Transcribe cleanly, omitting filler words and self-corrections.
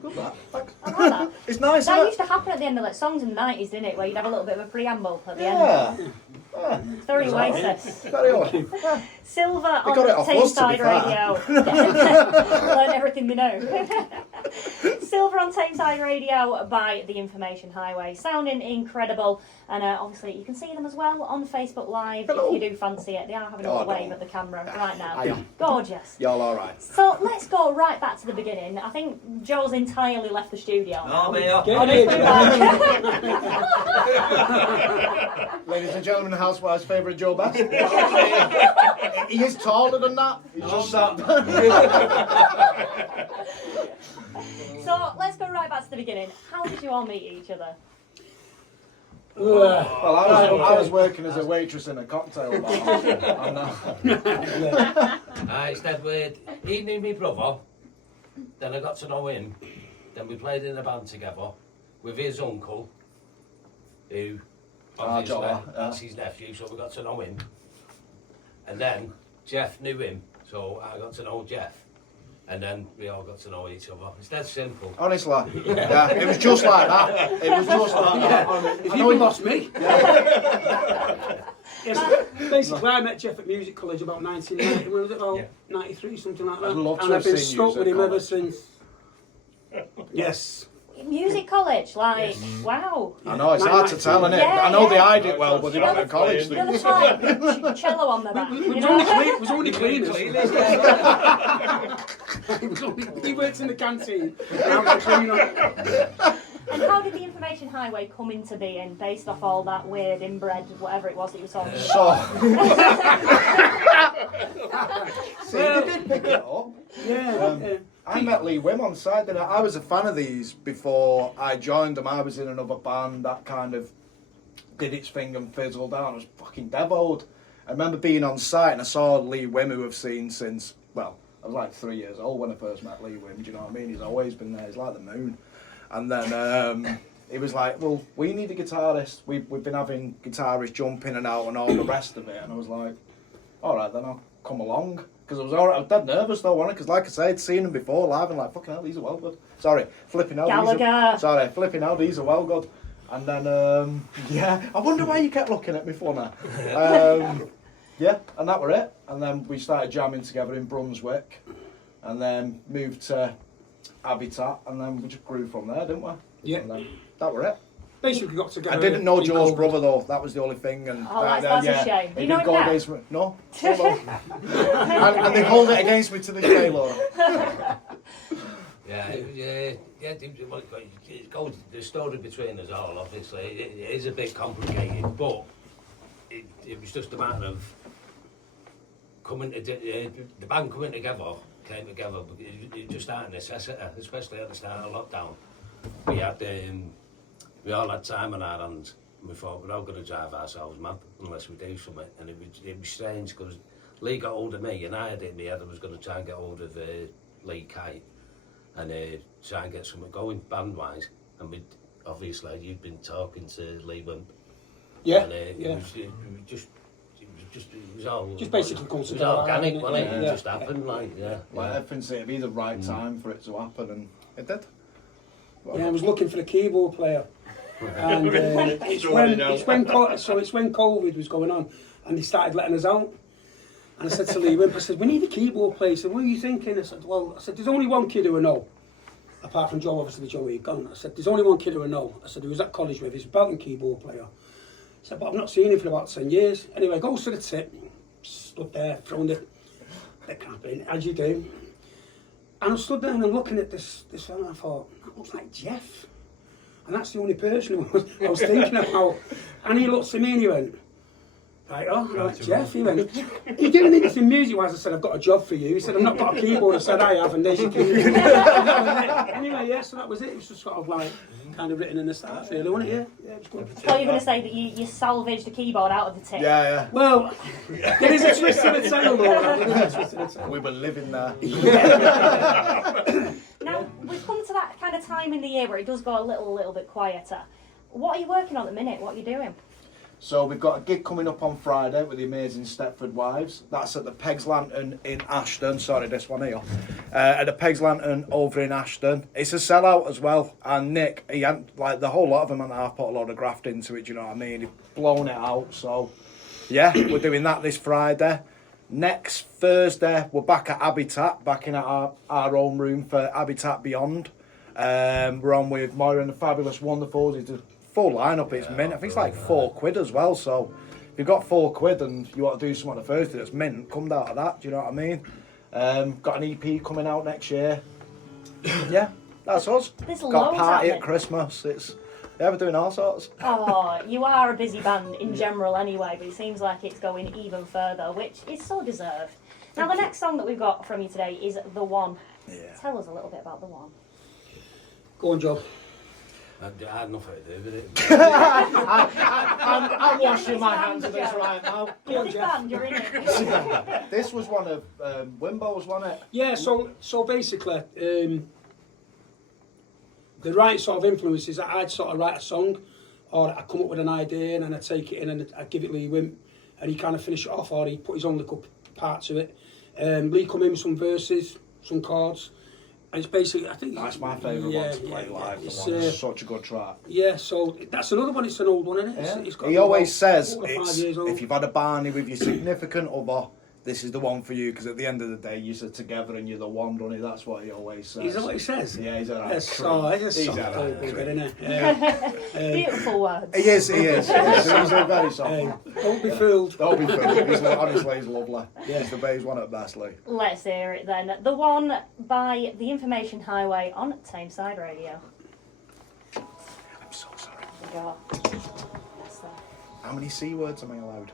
Good that. Thanks. I like that. It's nice. That used to happen at the end of like songs in the 90s, didn't it? Where you'd have a little bit of a preamble at the end. Yeah. Very Oasis. Very odd. Silver on got it off us, to be Tameside fair. Radio. Learn everything they know. Silver on Tameside Radio by The Information Highway. Sounding incredible. And obviously you can see them as well on Facebook Live if you do fancy it. They are having a little wave at the camera right now. I am. Gorgeous. Y'all alright? So let's go right back to the beginning. I think Joe's entirely left the studio now. Ladies and gentlemen, Housewife's favourite Joe Best. He is taller than that. He's just sat. So let's go right back to the beginning. How did you all meet each other? Well, I was working as a waitress in a cocktail bar. I stayed with, he knew my brother, then I got to know him, then we played in a band together with his uncle, who obviously that's his nephew, so we got to know him. And then Jeff knew him, so I got to know Jeff. And then we all got to know each other. It's that simple. Honestly, yeah, it was just like that. It was just like that. If you lost me. Yes, basically, I met Jeff at music college about 1990. When was it? About 93, something like that. And I've been stuck with him ever since. Yes. Music college, like, wow. I know, it's hard to tell, isn't it? I know they hide it well, but they're not at college. The other side, cello on the back. It was only cleaners. He worked in the canteen. And how did the Information Highway come into being, based off all that weird inbred, whatever it was that you were talking about? See, they did pick it up. Yeah. I met Lee Wim on side, and I was a fan of these before I joined them. I was in another band that kind of did its thing and fizzled out. I was fucking devoed. I remember being on site and I saw Lee Wim, who I've seen since, well, I was like 3 years old when I first met Lee Wim, do you know what I mean? He's always been there, he's like the moon. And then it was like, well, we need a guitarist. We've been having guitarists jump in and out and all the rest of it. And I was like, all right, then I'll come along. Because I was dead nervous though, wasn't I? Because like I said, I'd seen them before live and like, fucking hell, these are well good. Flipping out, these are well good. And then, yeah, I wonder why you kept looking at me funny. Yeah, and that were it. And then we started jamming together in Brunswick. And then moved to Habitat. And then we just grew from there, didn't we? Yeah. And then that were it. Basically got together. I didn't know Joe's brother though, that was the only thing. And that's a shame. You know him now? No. and they hold it against me to this day, Laura. The story between us all, obviously, it is a bit complicated, but it was just a matter of the band came together, but it just out of necessity, especially at the start of lockdown. We all had time on our hands, and we thought we're all going to drive ourselves mad unless we do something. And it was strange because Lee got hold of me, and I had it in my head I was going to try and get hold of Lee Kite and try and get something going band-wise. And obviously you'd been talking to Lee Wimp. Yeah, and, It was all just basically it was organic, wasn't it? It just happened, Everything seemed to be the right time for it to happen, and it did. Well, I was looking for a keyboard player. And it's when COVID was going on and they started letting us out. And I said to Lee Wimp, I said, we need a keyboard player. He said, what are you thinking? I said, there's only one kid who I know, apart from Joe, obviously Joe he'd gone. I said, there's only one kid who I know. I said, he was at college with, he's a belting keyboard player. I said, but I've not seen him for about 10 years. Anyway, goes to the tip, stood there, throwing the crap in, as you do. And I stood there and I'm looking at this fella and I thought, that looks like Jeff. And that's the only person I was thinking about. And he looked at me and he went, right, and I went, Jeff, he went, you doing anything music-wise? I said, I've got a job for you. He said, I've not got a keyboard. I said, I have, and there's your keyboard. Anyway, yeah, so that was it. It was just sort of like, kind of written in the start, really, wasn't it? Yeah, it was good. I thought you were going to say that you salvaged a keyboard out of the tip. Yeah. Well, there is a twist in the tail, though. We were living there. Now, we've come to that kind of time in the year where it does go a little bit quieter. What are you working on at the minute? What are you doing? So we've got a gig coming up on Friday with the amazing Stepford Wives. That's at the Pegs Lantern in Ashton. Sorry, this one here. At the Pegs Lantern over in Ashton. It's a sellout as well. And Nick, he had, like, the whole lot of them, and I put a lot of graft into it, do you know what I mean? He's blown it out. So, yeah, we're doing that this Friday. Next Thursday, we're back at Habitat, back in our own room for Habitat Beyond. We're on with Moira and the Fabulous Wonderfuls. It's a full lineup, it's mint. I think it's like £4 as well. So if you've got £4 and you want to do something on the Thursday that's mint, come down to that. Do you know what I mean? Got an EP coming out next year. Yeah, that's us. There's Got loads a party happening. at Christmas. Yeah, we're doing all sorts. Oh, you are a busy band in general anyway, but it seems like it's going even further, which is so deserved. Now, the next song that we've got from you today is The One. Yeah. Tell us a little bit about The One. Go on, Joe. I had nothing to do with it. I'm washing my hands of this right now. You're this band, you're in it. This was one of Wimbo's, wasn't it? Yeah, so basically, the right sort of influence is that I'd sort of write a song, or I'd come up with an idea and then I'd take it in and I'd give it Lee Wimp, and he kind of finish it off, or he put his own little part to it. Lee come in with some verses, some chords, and it's basically, I think... That's my favourite one to play live. It's such a good track. Yeah, so that's another one, it's an old one, isn't it? Yeah. It's got He always says, 4 or 5 it's, years old. if you've had a Barney with your significant other, this is the one for you, because at the end of the day, you're together and you're the one, don't he? That's what he always says. Is that what he says? Yeah, he's alright. Yes, so it's He's soft alright. old bugger, isn't it? Yeah. Beautiful words. He is. He's a very soft Hey, man. don't be fooled. Don't be fooled. Honestly, he's lovely. Yeah. He's one at best, Lee. Let's hear it then. The One by The Information Highway on Tameside Radio. I'm so sorry. Here we go. Yes, sir. How many C words am I allowed?